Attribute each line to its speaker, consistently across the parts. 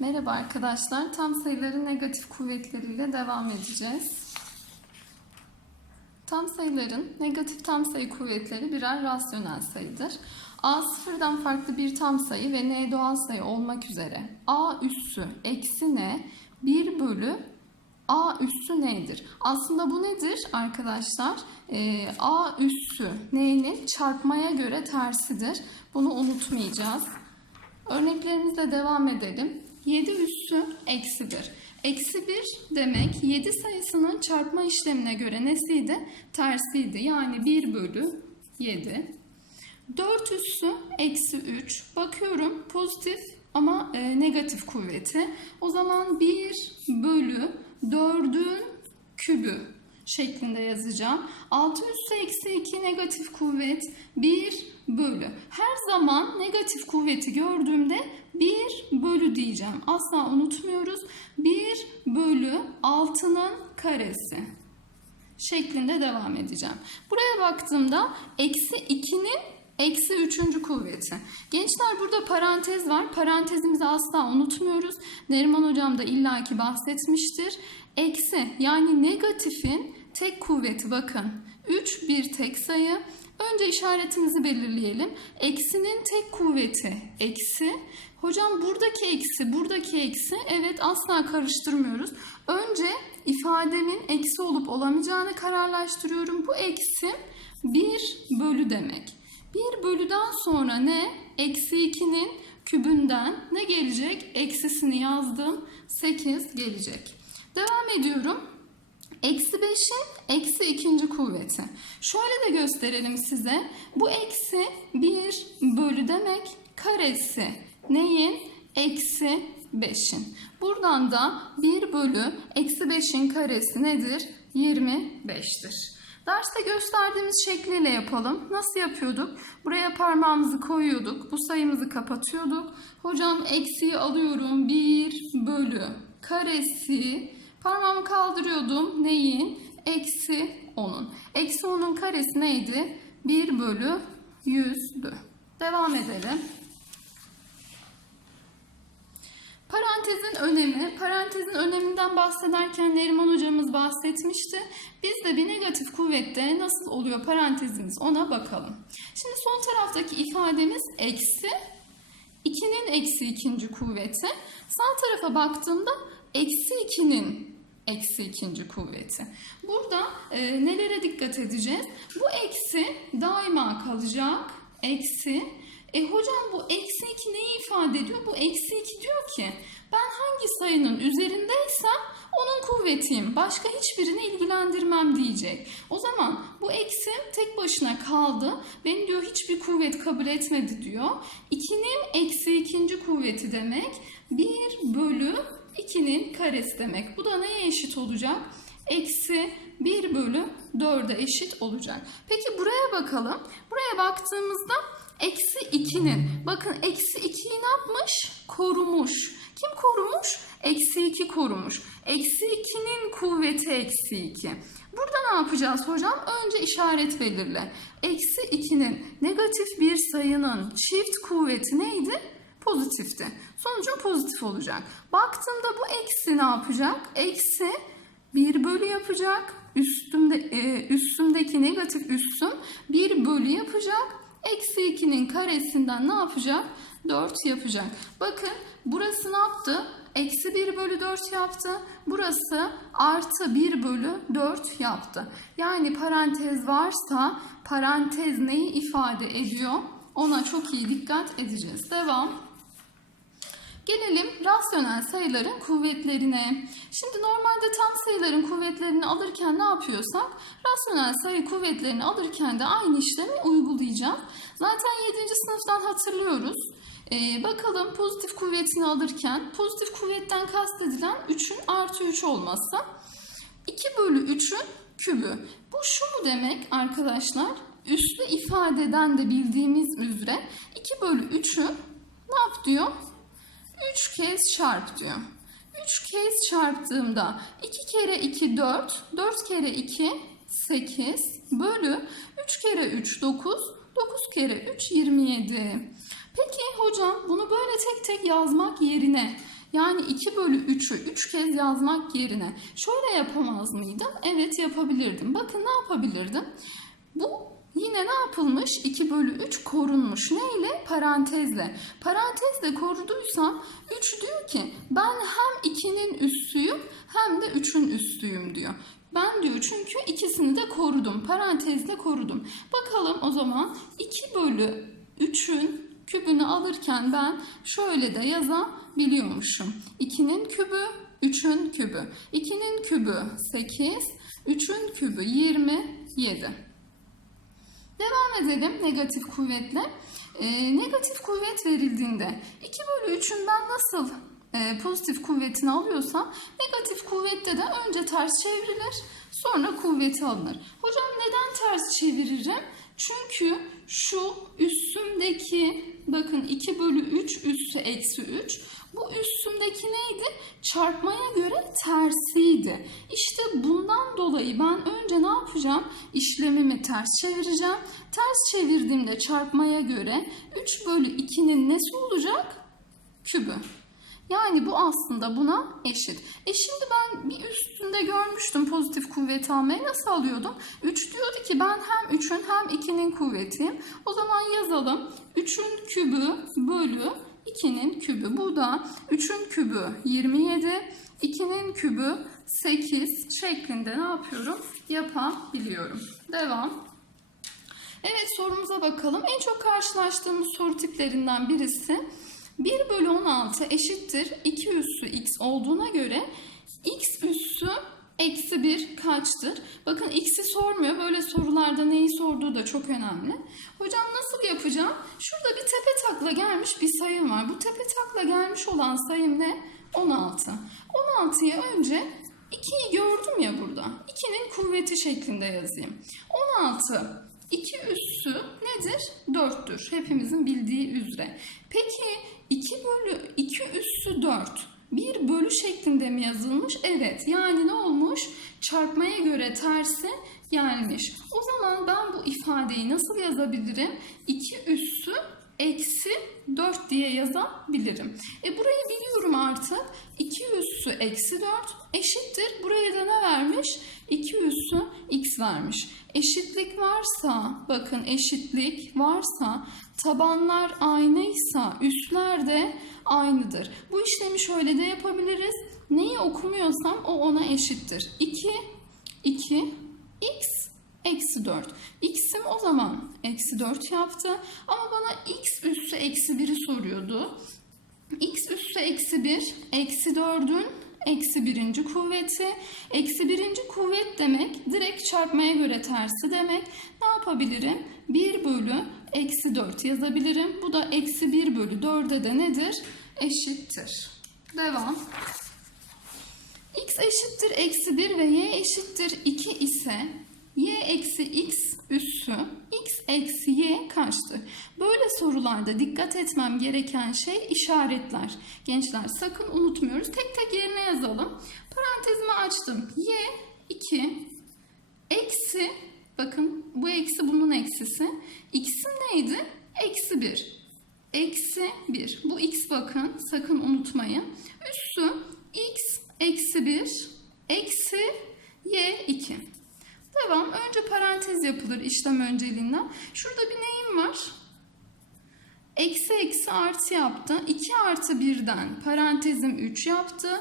Speaker 1: Merhaba arkadaşlar. Tam sayıların negatif kuvvetleriyle devam edeceğiz. Tam sayıların negatif tam sayı kuvvetleri birer rasyonel sayıdır. A sıfırdan farklı bir tam sayı ve n doğal sayı olmak üzere a üssü eksi n 1 bölü a üssü n'dir. Aslında bu nedir arkadaşlar? Ee, a üssü n'nin çarpmaya göre tersidir. Bunu unutmayacağız. Örneklerimizle devam edelim. 7 üssü eksidir. Eksi 1 demek 7 sayısının çarpma işlemine göre nesiydi? Tersiydi. Yani 1 bölü 7. 4 üssü eksi 3. Bakıyorum pozitif ama e, negatif kuvveti. O zaman 1 bölü 4'ün kübü şeklinde yazacağım. 6 üssü eksi 2 negatif kuvvet 1 bölü. Zaman negatif kuvveti gördüğümde 1 bölü diyeceğim. Asla unutmuyoruz. 1 bölü 6'nın karesi şeklinde devam edeceğim. Buraya baktığımda eksi 2'nin eksi 3. kuvveti. Gençler burada parantez var. Parantezimizi asla unutmuyoruz. Neriman hocam da illaki bahsetmiştir. Eksi yani negatifin tek kuvveti bakın. 3 bir tek sayı. Önce işaretimizi belirleyelim. Eksinin tek kuvveti eksi. Hocam buradaki eksi, buradaki eksi evet asla karıştırmıyoruz. Önce ifademin eksi olup olamayacağını kararlaştırıyorum. Bu eksi 1 bölü demek. 1 bölüden sonra ne? Eksi 2'nin kübünden ne gelecek? Eksisini yazdım. 8 gelecek. Devam ediyorum. Eksi 5'in eksi ikinci kuvveti. Şöyle de gösterelim size. Bu eksi 1 bölü demek karesi neyin? Eksi 5'in. Buradan da 1 bölü eksi 5'in karesi nedir? 25'tir. Derste gösterdiğimiz şekliyle yapalım. Nasıl yapıyorduk? Buraya parmağımızı koyuyorduk. Bu sayımızı kapatıyorduk. Hocam eksiği alıyorum. 1 bölü karesi. Parmağımı kaldırıyordum. Neyin? Eksi 10'un. Eksi 10'un karesi neydi? 1 bölü 100'dü. Devam edelim. Parantezin önemi, parantezin öneminden bahsederken Neriman hocamız bahsetmişti. Biz de bir negatif kuvvette nasıl oluyor parantezimiz ona bakalım. Şimdi son taraftaki ifademiz eksi, 2'nin eksi ikinci kuvveti. Sağ tarafa baktığımda eksi 2'nin eksi ikinci kuvveti. Burada e, nelere dikkat edeceğiz? Bu eksi daima kalacak. Eksi e hocam bu eksi 2 neyi ifade ediyor? Bu eksi 2 diyor ki ben hangi sayının üzerindeysem onun kuvvetiyim. Başka hiçbirini ilgilendirmem diyecek. O zaman bu eksi tek başına kaldı. Beni diyor hiçbir kuvvet kabul etmedi diyor. 2'nin eksi ikinci kuvveti demek 1 bölü 2'nin karesi demek. Bu da neye eşit olacak? Eksi 1 bölü 4'e eşit olacak. Peki buraya bakalım. Buraya baktığımızda Eksi 2'nin. Bakın eksi 2'yi ne yapmış? Korumuş. Kim korumuş? Eksi 2 korumuş. Eksi 2'nin kuvveti eksi 2. Burada ne yapacağız hocam? Önce işaret belirle. Eksi 2'nin negatif bir sayının çift kuvveti neydi? Pozitifti. Sonucun pozitif olacak. Baktığımda bu eksi ne yapacak? Eksi 1 bölü yapacak. Üstümde, e, üstümdeki negatif üstüm 1 bölü yapacak. Eksi 2'nin karesinden ne yapacak? 4 yapacak. Bakın burası ne yaptı? Eksi 1 bölü 4 yaptı. Burası artı 1 bölü 4 yaptı. Yani parantez varsa parantez neyi ifade ediyor? Ona çok iyi dikkat edeceğiz. Devam. Gelelim rasyonel sayıların kuvvetlerine. Şimdi normalde tam sayıların kuvvetlerini alırken ne yapıyorsak rasyonel sayı kuvvetlerini alırken de aynı işlemi uygulayacağız. Zaten 7. sınıftan hatırlıyoruz. Ee, bakalım pozitif kuvvetini alırken pozitif kuvvetten kastedilen 3'ün artı 3 olması. 2 bölü 3'ün kübü. Bu şu mu demek arkadaşlar? Üslü ifadeden de bildiğimiz üzere 2 bölü 3'ü ne yap diyor? 3 kez çarp diyor. 3 kez çarptığımda 2 kere 2 4, 4 kere 2 8 bölü 3 kere 3 9, 9 kere 3 27. Peki hocam bunu böyle tek tek yazmak yerine Yani 2 bölü 3'ü 3 kez yazmak yerine şöyle yapamaz mıydım? Evet yapabilirdim. Bakın ne yapabilirdim? Bu Yine ne yapılmış? 2 bölü 3 korunmuş. Neyle? Parantezle. Parantezle koruduysam 3 diyor ki ben hem 2'nin üssüyüm hem de 3'ün üssüyüm diyor. Ben diyor çünkü ikisini de korudum. Parantezle korudum. Bakalım o zaman 2 bölü 3'ün kübünü alırken ben şöyle de yazabiliyormuşum. 2'nin kübü, 3'ün kübü. 2'nin kübü 8, 3'ün kübü 27. Edelim negatif kuvvetle. Ee, negatif kuvvet verildiğinde 2 bölü 3'ün ben nasıl e, pozitif kuvvetini alıyorsam negatif kuvvette de önce ters çevrilir sonra kuvveti alınır. Hocam neden ters çeviririm? Çünkü şu üstümdeki bakın 2 bölü 3 üssü eksi 3 bu üstümdeki neydi? Çarpmaya göre tersiydi. İşte bundan dolayı ben önce ne yapacağım? İşlemimi ters çevireceğim. Ters çevirdiğimde çarpmaya göre 3 bölü 2'nin nesi olacak? Kübü. Yani bu aslında buna eşit. E şimdi ben bir üstünde görmüştüm pozitif kuvveti almayı nasıl alıyordum? 3 diyordu ki ben hem 3'ün hem 2'nin kuvvetiyim. O zaman yazalım. 3'ün kübü bölü 2'nin kübü. Bu da 3'ün kübü 27, 2'nin kübü 8 şeklinde ne yapıyorum? Yapabiliyorum. Devam. Evet sorumuza bakalım. En çok karşılaştığımız soru tiplerinden birisi 1 bölü 16 eşittir 2 üssü x olduğuna göre x üssü eksi 1 kaçtır? Bakın x'i sormuyor. Böyle sorularda neyi sorduğu da çok önemli. Hocam nasıl yapacağım? Şurada bir tepe takla gelmiş bir sayım var. Bu tepe takla gelmiş olan sayım ne? 16. 16'ya önce 2'yi gördüm ya burada. 2'nin kuvveti şeklinde yazayım. 16 2 üssü nedir? 4'tür. Hepimizin bildiği üzere. Peki 2 bölü 2 üssü 4 bir bölü şeklinde mi yazılmış? Evet. Yani ne olmuş? Çarpmaya göre tersi gelmiş. O zaman ben bu ifadeyi nasıl yazabilirim? 2 üssü eksi 4 diye yazabilirim. E burayı biliyorum artık. 2 üssü eksi 4 eşittir. Buraya da ne vermiş? 2 üssü x vermiş. Eşitlik varsa, bakın eşitlik varsa tabanlar aynıysa üsler de aynıdır. Bu işlemi şöyle de yapabiliriz. Neyi okumuyorsam o ona eşittir. 2, 2, x eksi 4. X'im o zaman eksi 4 yaptı. Ama bana x üssü eksi 1'i soruyordu. x üssü eksi 1, eksi 4'ün eksi birinci kuvveti. Eksi birinci kuvvet demek direkt çarpmaya göre tersi demek. Ne yapabilirim? 1 bölü eksi 4 yazabilirim. Bu da eksi 1 bölü 4'e de nedir? Eşittir. Devam. x eşittir eksi 1 ve y eşittir 2 ise y eksi x üssü x eksi y kaçtır? Böyle sorularda dikkat etmem gereken şey işaretler. Gençler sakın unutmuyoruz. Tek tek yerine yazalım. Parantezimi açtım. y 2 eksi bakın bu eksi bunun eksisi. x'im neydi? Eksi 1. Eksi 1. Bu x bakın sakın unutmayın. Üssü x eksi 1 eksi y 2. Devam. Önce parantez yapılır işlem önceliğinden. Şurada bir neyim var? Eksi eksi artı yaptı. 2 artı 1'den parantezim 3 yaptı.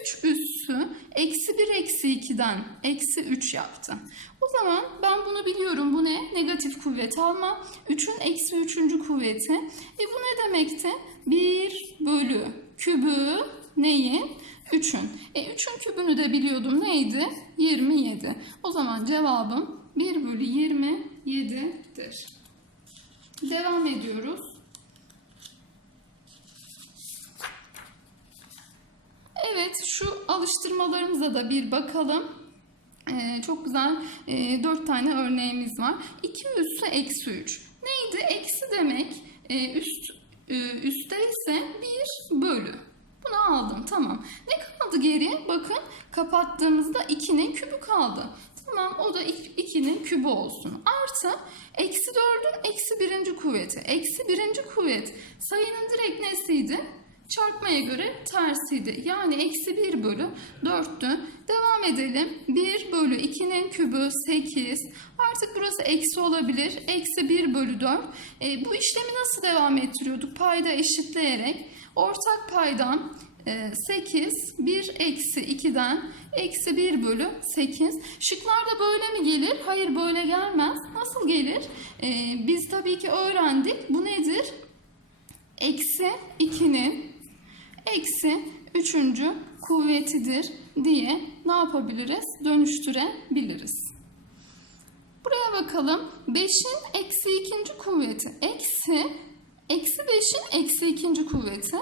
Speaker 1: 3 üssü eksi 1 eksi 2'den eksi 3 yaptı. O zaman ben bunu biliyorum. Bu ne? Negatif kuvvet alma. 3'ün eksi 3. kuvveti. E bu ne demekti? 1 bölü kübü neyin? 3'ün. E 3'ün kübünü de biliyordum. Neydi? 27. O zaman cevabım 1 bölü 27'dir. Devam ediyoruz. Evet şu alıştırmalarımıza da bir bakalım. Ee, çok güzel e, 4 tane örneğimiz var. 2 üssü eksi 3. Neydi? Eksi demek e, üst e, üstte ise 1 bölü. Bunu aldım tamam. Ne kaldı geriye? Bakın kapattığımızda 2'nin kübü kaldı. Tamam o da 2'nin kübü olsun. Artı eksi 4'ün eksi birinci kuvveti. Eksi birinci kuvvet sayının direkt nesiydi? Çarpmaya göre tersiydi. Yani eksi 1 bölü 4'tü. Devam edelim. 1 bölü 2'nin kübü 8. Artık burası eksi olabilir. Eksi 1 bölü 4. E, bu işlemi nasıl devam ettiriyorduk? Payda eşitleyerek. Ortak paydan e, 8, 1 eksi 2'den eksi 1 bölü 8. Şıklarda böyle mi gelir? Hayır böyle gelmez. Nasıl gelir? E, biz tabii ki öğrendik. Bu nedir? Eksi 2'nin eksi 3. kuvvetidir diye ne yapabiliriz? Dönüştürebiliriz. Buraya bakalım. 5'in eksi ikinci kuvveti eksi Eksi 5'in eksi ikinci kuvveti.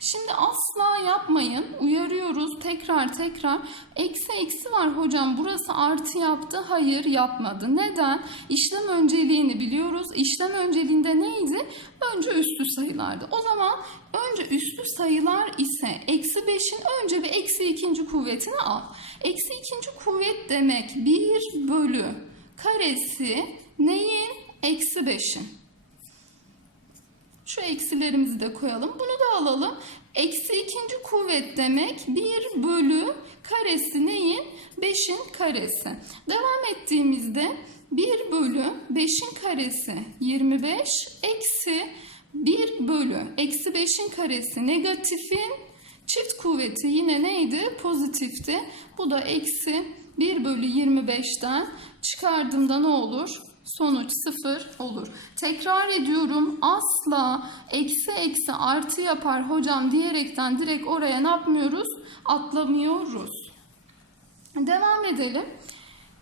Speaker 1: Şimdi asla yapmayın. Uyarıyoruz tekrar tekrar. Eksi eksi var hocam. Burası artı yaptı. Hayır yapmadı. Neden? İşlem önceliğini biliyoruz. İşlem önceliğinde neydi? Önce üstü sayılardı. O zaman önce üstü sayılar ise eksi 5'in önce bir eksi ikinci kuvvetini al. Eksi ikinci kuvvet demek 1 bölü karesi neyin? Eksi 5'in. Şu eksilerimizi de koyalım. Bunu da alalım. Eksi ikinci kuvvet demek 1 bölü karesi neyin? 5'in karesi. Devam ettiğimizde 1 bölü 5'in karesi 25 eksi 1 bölü eksi 5'in karesi negatifin çift kuvveti yine neydi? Pozitifti. Bu da eksi 1 bölü 25'ten çıkardığımda ne olur? Sonuç sıfır olur. Tekrar ediyorum asla eksi eksi artı yapar hocam diyerekten direkt oraya ne yapmıyoruz? Atlamıyoruz. Devam edelim.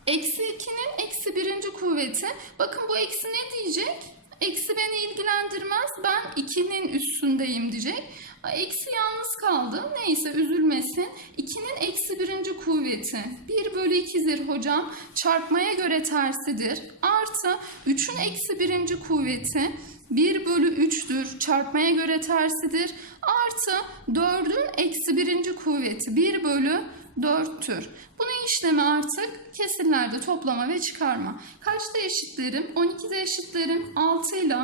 Speaker 1: Eksi 2'nin eksi birinci kuvveti. Bakın bu eksi ne diyecek? Eksi beni ilgilendirmez. Ben 2'nin üstündeyim diyecek. Eksi yalnız kaldı. Neyse üzülmesin. 2'nin eksi birinci kuvveti. 1 bölü 2'dir hocam. Çarpmaya göre tersidir. Artı 3'ün eksi birinci kuvveti. 1 bölü 3'tür. Çarpmaya göre tersidir. Artı 4'ün eksi birinci kuvveti. 1 bölü 4'tür. Bunun işlemi artık kesirlerde toplama ve çıkarma. Kaçta eşitlerim? 12'de eşitlerim. 6 ile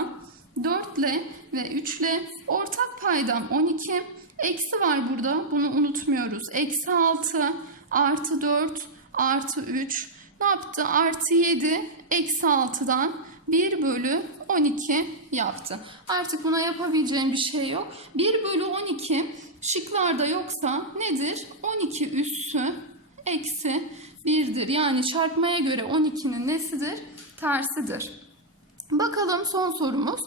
Speaker 1: 4 ile ve 3 ile ortak paydam 12. Eksi var burada. Bunu unutmuyoruz. Eksi 6 artı 4 artı 3 ne yaptı? Artı 7 eksi 6'dan 1 bölü 12 yaptı. Artık buna yapabileceğim bir şey yok. 1 bölü 12 şıklarda yoksa nedir? 12 üssü eksi 1'dir. Yani çarpmaya göre 12'nin nesidir? Tersidir. Bakalım son sorumuz.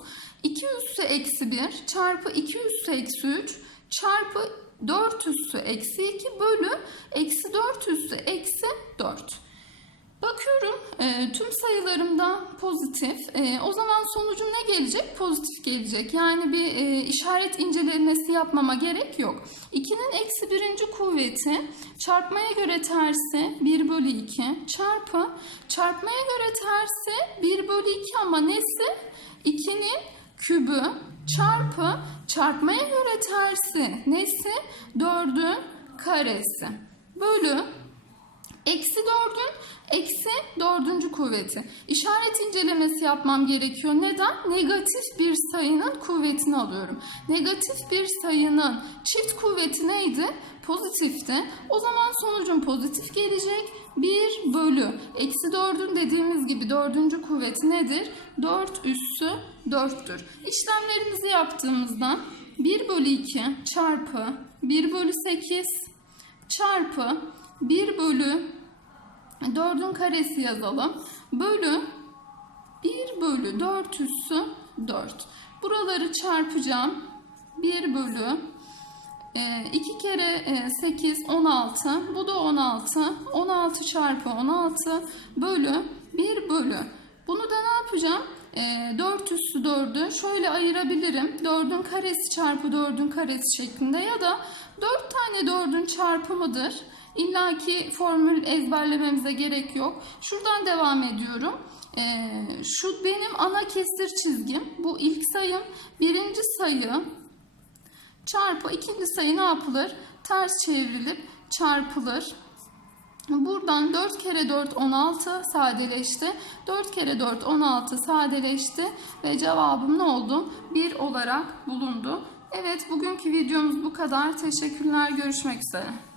Speaker 1: 2 üssü eksi 1 çarpı 2 üssü eksi 3 çarpı 4 üssü eksi 2 bölü eksi 4 üssü eksi 4. Bakıyorum e, tüm sayılarımda pozitif. E, o zaman sonucum ne gelecek? Pozitif gelecek. Yani bir e, işaret incelemesi yapmama gerek yok. 2'nin eksi birinci kuvveti çarpmaya göre tersi 1 bölü 2 çarpı çarpmaya göre tersi 1 bölü 2 ama nesi? 2'nin kübü çarpı çarpmaya göre tersi nesi? 4'ün karesi bölü Eksi 4'ün eksi dördüncü kuvveti. İşaret incelemesi yapmam gerekiyor. Neden? Negatif bir sayının kuvvetini alıyorum. Negatif bir sayının çift kuvveti neydi? Pozitifti. O zaman sonucum pozitif gelecek. 1 bölü eksi 4'ün dediğimiz gibi dördüncü kuvveti nedir? 4 üssü 4'tür. İşlemlerimizi yaptığımızda 1 bölü 2 çarpı 1 bölü 8 çarpı 1 bölü 4'ün karesi yazalım. Bölü 1 bölü 4 üssü 4. Buraları çarpacağım. 1 bölü 2 kere 8 16. Bu da 16. 16 çarpı 16 bölü 1 bölü. Bunu da ne yapacağım? 4 üssü 4'ü şöyle ayırabilirim. 4'ün karesi çarpı 4'ün karesi şeklinde ya da 4 tane 4'ün çarpımıdır. İlla ki formül ezberlememize gerek yok. Şuradan devam ediyorum. Ee, şu benim ana kesir çizgim. Bu ilk sayım. Birinci sayı çarpı ikinci sayı ne yapılır? Ters çevrilip çarpılır. Buradan 4 kere 4 16 sadeleşti. 4 kere 4 16 sadeleşti ve cevabım ne oldu? 1 olarak bulundu Evet, bugünkü videomuz bu kadar. Teşekkürler, görüşmek üzere.